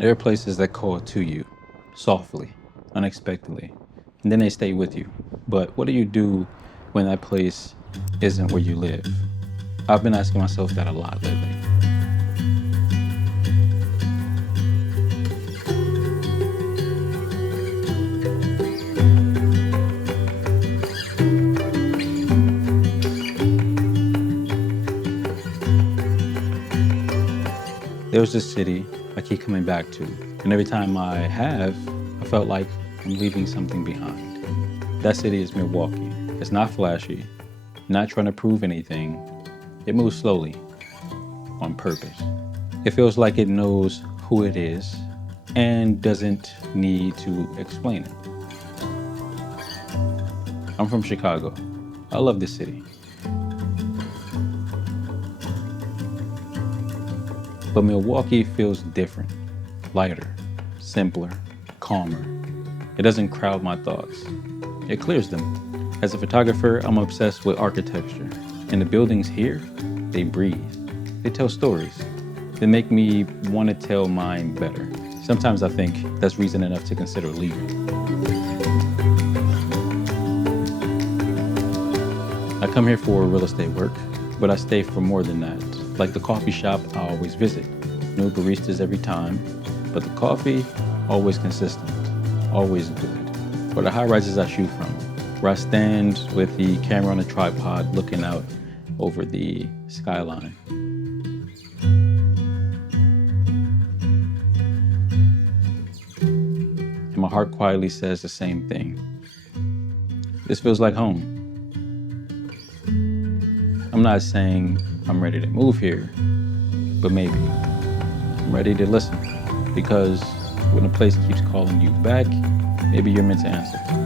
There are places that call to you, softly, unexpectedly, and then they stay with you. But what do you do when that place isn't where you live? I've been asking myself that a lot lately. There's this city I keep coming back to, and every time I have, I felt like I'm leaving something behind. That city is Milwaukee. It's not flashy, not trying to prove anything. It moves slowly, on purpose. It feels like it knows who it is and doesn't need to explain it. I'm from Chicago. I love this city. But Milwaukee feels different, lighter, simpler, calmer. It doesn't crowd my thoughts. It clears them. As a photographer, I'm obsessed with architecture. And the buildings here, they breathe. They tell stories. They make me want to tell mine better. Sometimes I think that's reason enough to consider leaving. I come here for real estate work, but I stay for more than that. Like the coffee shop I always visit. New baristas every time, but the coffee, always consistent, always good. Or the high rises I shoot from, where I stand with the camera on a tripod looking out over the skyline. And my heart quietly says the same thing. This feels like home. I'm not saying I'm ready to move here, but maybe I'm ready to listen. Because when a place keeps calling you back, maybe you're meant to answer.